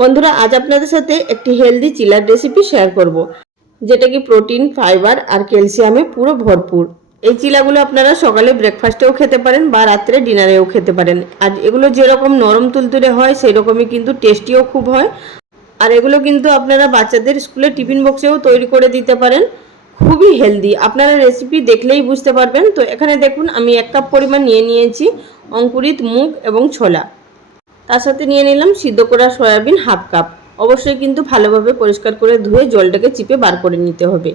বন্ধুরা, আজ আপনাদের সাথে একটি হেলদি চিলার রেসিপি শেয়ার করব, যেটা কি প্রোটিন, ফাইবার আর ক্যালসিয়ামে পুরো ভরপুর। এই চিলাগুলো আপনারা সকালে ব্রেকফাস্টেও খেতে পারেন বা রাত্রে ডিনারেও খেতে পারেন। আর এগুলো যেরকম নরম তুলতুলে হয় সেই রকমই কিন্তু টেস্টিও খুব হয়। আর এগুলো কিন্তু আপনারা বাচ্চাদের স্কুলে টিফিন বক্সেও তৈরি করে দিতে পারেন। খুবই হেলদি, আপনারা রেসিপি দেখলেই বুঝতে পারবেন। তো এখানে দেখুন, আমি 1 কাপ পরিমাণ নিয়ে নিয়েছি অঙ্কুরিত মুগ এবং ছোলা। তার সাথে নিয়ে নিলাম সিদ্ধ করা সয়াবিন হাফ কাপ। অবশ্যই কিন্তু ভালোভাবে পরিষ্কার করে ধুয়ে জলটাকে চিপে বার করে নিতে হবে।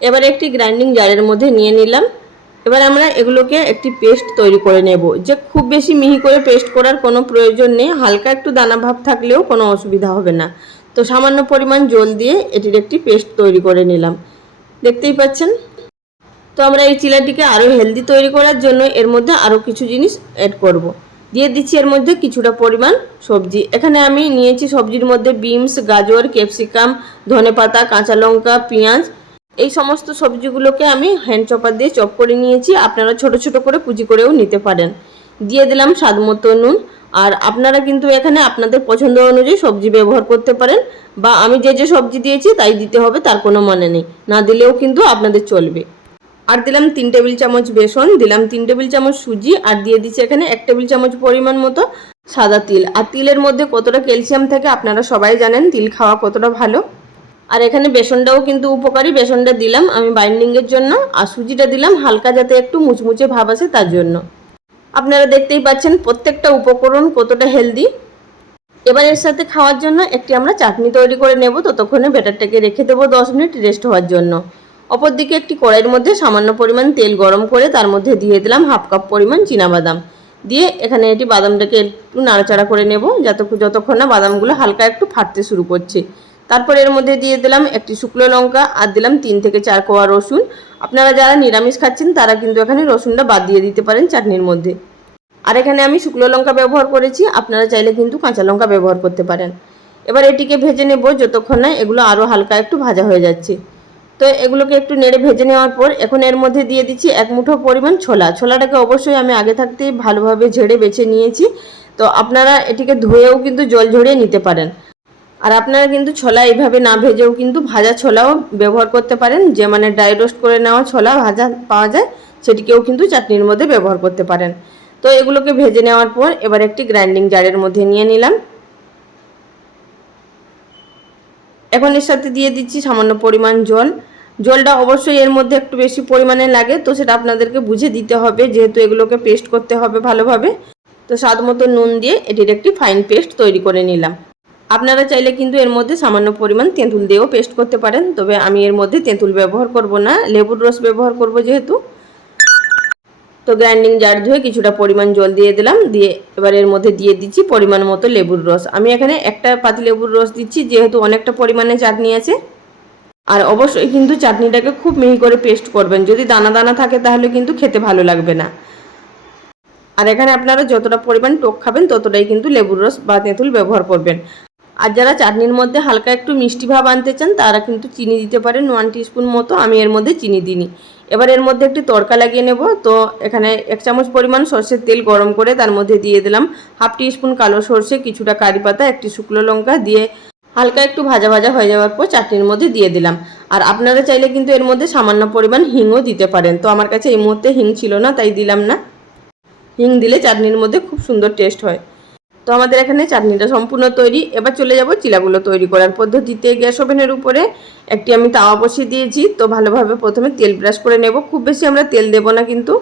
এবার একটি গ্রাইন্ডিং জারের মধ্যে নিয়ে নিলাম। এবার আমরা এগুলোকে একটি পেস্ট তৈরি করে নেব। যে খুব বেশি মিহি করে পেস্ট করার কোনো প্রয়োজন নেই, হালকা একটু দানা ভাব থাকলেও কোনো অসুবিধা হবে না। তো সামান্য পরিমাণ জল দিয়ে এটির একটি পেস্ট তৈরি করে নিলাম, দেখতেই পাচ্ছেন। তো আমরা এই চিলাটিকে আরও হেলদি তৈরি করার জন্য এর মধ্যে আরও কিছু জিনিস অ্যাড করব। দিয়ে দিচ্ছি এর মধ্যে কিছুটা পরিমাণ সবজি। এখানে আমি নিয়েছি সবজির মধ্যে বিনস, গাজর, ক্যাপসিকাম, ধনেপাতা, কাঁচা লঙ্কা, পেঁয়াজ। এই সমস্ত সবজিগুলোকে আমি হ্যান্ড চপার দিয়ে চপ করে নিয়েছি। আপনারা ছোট ছোট করে কুচি করেও নিতে পারেন। দিয়ে দিলাম স্বাদ মতো নুন। আর আপনারা কিন্তু এখানে আপনাদের পছন্দ অনুযায়ী সবজি ব্যবহার করতে পারেন, বা আমি যে যে সবজি দিয়েছি তাই দিতে হবে তার কোনো মানে নেই, না দিলেও কিন্তু আপনাদের চলবে। আর দিলাম 3 টেবিল চামচ বেসন, দিলাম 3 টেবিল চামচ সুজি, আর দিয়ে দিচ্ছি এখানে 1 টেবিল চামচ পরিমাণ মতো সাদা তিল। আর তিলের মধ্যে কতটা ক্যালসিয়াম থাকে আপনারা সবাই জানেন, তিল খাওয়া কতটা ভালো। আর এখানে বেসনটাও কিন্তু উপকারী, বেসনটা দিলাম আমি বাইন্ডিংয়ের জন্য, আর সুজিটা দিলাম হালকা যাতে একটু মুচমুচে ভাব আসে তার জন্য। আপনারা দেখতেই পাচ্ছেন প্রত্যেকটা উপকরণ কতটা হেলদি। এবার এর সাথে খাওয়ার জন্য একটি আমরা চাটনি তৈরি করে নেব। ততক্ষণে ব্যাটারটাকে রেখে দেবো 10 মিনিট রেস্ট হওয়ার জন্য। অপরদিকে একটি কড়াইয়ের মধ্যে সামান্য পরিমাণ তেল গরম করে তার মধ্যে দিয়ে দিলাম হাফ কাপ পরিমাণ চীনাবাদাম। দিয়ে এখানে এটি বাদামটাকে একটু নাড়াচাড়া করে নেব যতক্ষণ না বাদামগুলো হালকা একটু ফাটতে শুরু করছে। তারপর এর মধ্যে দিয়ে দিলাম একটি শুকনো লঙ্কা, আর দিলাম 3 থেকে 4 কোয়া রসুন। আপনারা যারা নিরামিষ খাচ্ছেন তারা কিন্তু এখানে রসুনটা বাদ দিয়ে দিতে পারেন চাটনির মধ্যে। আর এখানে আমি শুকনো লঙ্কা ব্যবহার করেছি, আপনারা চাইলে কিন্তু কাঁচা লঙ্কা ব্যবহার করতে পারেন। এবার এটিকে ভেজে নেব যতক্ষণ না এগুলো আরও হালকা একটু ভাজা হয়ে যাচ্ছে। তো এগুলোকে একটু নেড়ে ভেজে নেওয়ার পর এখন এর মধ্যে দিয়ে দিচ্ছি 1 মুঠো পরিমাণ ছোলাটাকে অবশ্যই আমি আগে থাকতেই ভালোভাবে ঝেড়ে বেছে নিয়েছি। তো আপনারা এটিকে ধুয়েও কিন্তু জল ঝরিয়ে নিতে পারেন। আর আপনারা কিন্তু ছোলা এইভাবে না ভেজেও কিন্তু ভাজা ছোলাও ব্যবহার করতে পারেন, যে মানে ড্রাই রোস্ট করে নেওয়া ছোলা ভাজা পাওয়া যায়, সেটিকেও কিন্তু চাটনির মধ্যে ব্যবহার করতে পারেন। তো এগুলোকে ভেজে নেওয়ার পর এবার একটি গ্রাইন্ডিং জারের মধ্যে নিয়ে নিলাম। এখন এর সাথে দিয়ে দিচ্ছি সামান্য পরিমাণ জল। জলটা অবশ্যই এর মধ্যে একটু বেশি পরিমাণে লাগে, তো সেটা আপনাদেরকে বুঝে দিতে হবে যেহেতু এগুলোকে পেস্ট করতে হবে ভালোভাবে। তো স্বাদ মতো নুন দিয়ে এটির একটি ফাইন পেস্ট তৈরি করে নিলাম। আপনারা চাইলে কিন্তু এর মধ্যে সামান্য পরিমাণ তেঁতুল দিয়েও পেস্ট করতে পারেন, তবে আমি এর মধ্যে তেঁতুল ব্যবহার করব না, লেবুর রস ব্যবহার করব যেহেতু। তো গ্রাইন্ডিং জার ধুয়ে কিছুটা পরিমাণ জল দিয়ে দিলাম, দিয়ে এবার এর মধ্যে দিয়ে দিচ্ছি পরিমাণ মতো লেবুর রস। আমি এখানে একটা পাতি লেবুর রস দিচ্ছি যেহেতু অনেকটা পরিমাণে চাটনি আছে। আর অবশ্যই কিন্তু চাটনিটাকে খুব মিহি করে পেস্ট করবেন, যদি দানা দানা থাকে তাহলে কিন্তু খেতে ভালো লাগবে না। আর এখানে আপনারা যতটা পরিমাণ টক খাবেন ততটাই কিন্তু লেবুর রস বা তেঁতুল ব্যবহার করবেন। আর যারা চাটনির মধ্যে হালকা একটু মিষ্টি ভাব আনতে চান তারা কিন্তু চিনি দিতে পারেন 1 টিস্পুন মতো, আমি এর মধ্যে চিনি দিইনি। এবার এর মধ্যে একটি তড়কা লাগিয়ে নেব। তো এখানে 1 চামচ পরিমাণ সরষের তেল গরম করে তার মধ্যে দিয়ে দিলাম হাফ টিস্পুন কালো সরষে, কিছুটা কারি পাতা, একটি শুকনো লঙ্কা দিয়ে হালকা একটু ভাজা ভাজা হয়ে যাওয়ার পর চাটনির মধ্যে দিয়ে দিলাম। আর আপনারা চাইলে কিন্তু এর মধ্যে সামান্য পরিমাণ হিংও দিতে পারেন, তো আমার কাছে এই মুহূর্তে হিং ছিল না তাই দিলাম না। হিং দিলে চাটনির মধ্যে খুব সুন্দর টেস্ট হয়। তো আমাদের এখানে চাটনিটা সম্পূর্ণ তৈরি। এবার চলে যাব চিলাগুলো তৈরি করার পদ্ধতিতে। গ্যাস ওভেনের উপরে একটি আমি তাওয়া বসিয়ে দিয়েছি। তো ভালোভাবে প্রথমে তেল ব্রাশ করে নেব, খুব বেশি আমরা তেল দেব না কিন্তু।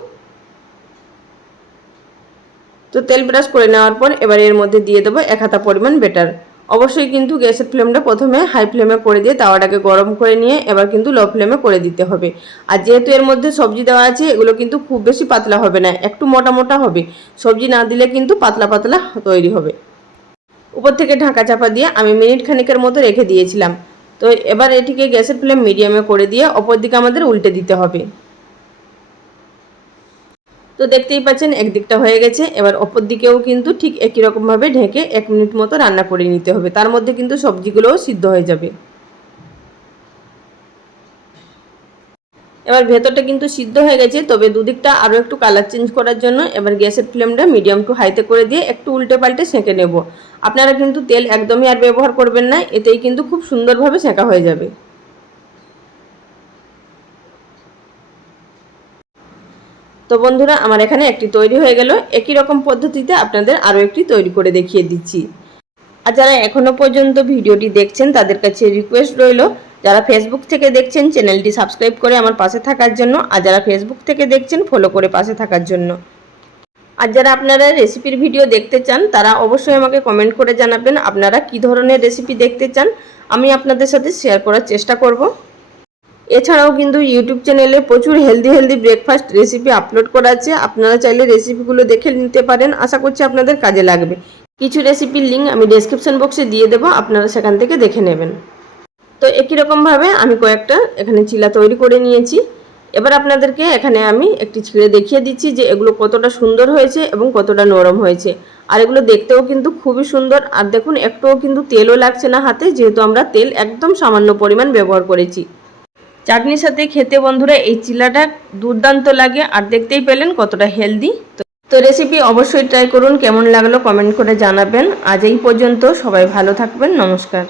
তো তেল ব্রাশ করে নেওয়ার পর এবার এর মধ্যে দিয়ে দেবো 1 হাতা পরিমাণ ব্যাটার। অবশ্যই কিন্তু গ্যাসের ফ্লেমটা প্রথমে হাই ফ্লেমে করে দিয়ে তাওয়াটাকে গরম করে নিয়ে এবার কিন্তু লো ফ্লেমে করে দিতে হবে। আর যেহেতু এর মধ্যে সবজি দেওয়া আছে এগুলো কিন্তু খুব বেশি পাতলা হবে না, একটু মোটা মোটা হবে। সবজি না দিলে কিন্তু পাতলা পাতলা তৈরি হবে। উপর থেকে ঢাকা চাপা দিয়ে আমি মিনিট খানিকের মতো রেখে দিয়েছিলাম। তো এবার এটিকে গ্যাসের ফ্লেম মিডিয়ামে করে দিয়ে অপর দিকে আমাদের উল্টে দিতে হবে। তো দেখতেই পাচ্ছেন একদিকটা হয়ে গেছে, এবার অপর দিকেও কিন্তু ঠিক একই রকমভাবে ঢেকে 1 মিনিট মতো রান্না করে নিতে হবে, তার মধ্যে কিন্তু সবজিগুলোও সিদ্ধ হয়ে যাবে। এবার ভেতরটা কিন্তু সিদ্ধ হয়ে গেছে, তবে দুদিকটা আরও একটু কালার চেঞ্জ করার জন্য এবার গ্যাসের ফ্লেমটা মিডিয়াম টু হাইতে করে দিয়ে একটু উল্টে পাল্টে সেঁকে নেব। আপনারা কিন্তু তেল একদমই আর ব্যবহার করবেন না, এতেই কিন্তু খুব সুন্দরভাবে সেঁকা হয়ে যাবে। তো বন্ধুরা, আমার এখানে একটি তৈরি হয়ে গেল। একই রকম পদ্ধতিতে আপনাদের আরও একটি তৈরি করে দেখিয়ে দিচ্ছি। আর যারা এখনও পর্যন্ত ভিডিওটি দেখছেন তাদের কাছে রিকোয়েস্ট রইল, যারা ফেসবুক থেকে দেখছেন চ্যানেলটি সাবস্ক্রাইব করে আমার পাশে থাকার জন্য, আর যারা ফেসবুক থেকে দেখছেন ফলো করে পাশে থাকার জন্য। আর যারা আপনারা রেসিপির ভিডিও দেখতে চান তারা অবশ্যই আমাকে কমেন্ট করে জানাবেন আপনারা কী ধরনের রেসিপি দেখতে চান, আমি আপনাদের সাথে শেয়ার করার চেষ্টা করব। এছাড়াও কিন্তু ইউটিউব চ্যানেলে প্রচুর হেলদি ব্রেকফাস্ট রেসিপি আপলোড করা আছে, আপনারা চাইলে রেসিপিগুলো দেখে নিতে পারেন। আশা করছি আপনাদের কাজে লাগবে। কিছু রেসিপির লিঙ্ক আমি ডেসক্রিপশন বক্সে দিয়ে দেবো, আপনারা সেখান থেকে দেখে নেবেন। তো একই রকমভাবে আমি কয়েকটা এখানে চিলা তৈরি করে নিয়েছি। এবার আপনাদেরকে এখানে আমি একটি ছিঁড়ে দেখিয়ে দিচ্ছি যে এগুলো কতটা সুন্দর হয়েছে এবং কতটা নরম হয়েছে। আর এগুলো দেখতেও কিন্তু খুবই সুন্দর। আর দেখুন, একটুও কিন্তু তেলও লাগছে না হাতে, যেহেতু আমরা তেল একদম সামান্য পরিমাণ ব্যবহার করেছি। চাটনির সাথে খেতে বন্ধুরা এই চিলাটা দুর্দান্ত লাগে, আর দেখতেই পেলেন কতটা হেলদি। তো রেসিপি অবশ্যই ট্রাই করুন, কেমন লাগলো কমেন্ট করে জানাবেন। আজ এই পর্যন্ত, সবাই ভালো থাকবেন, নমস্কার।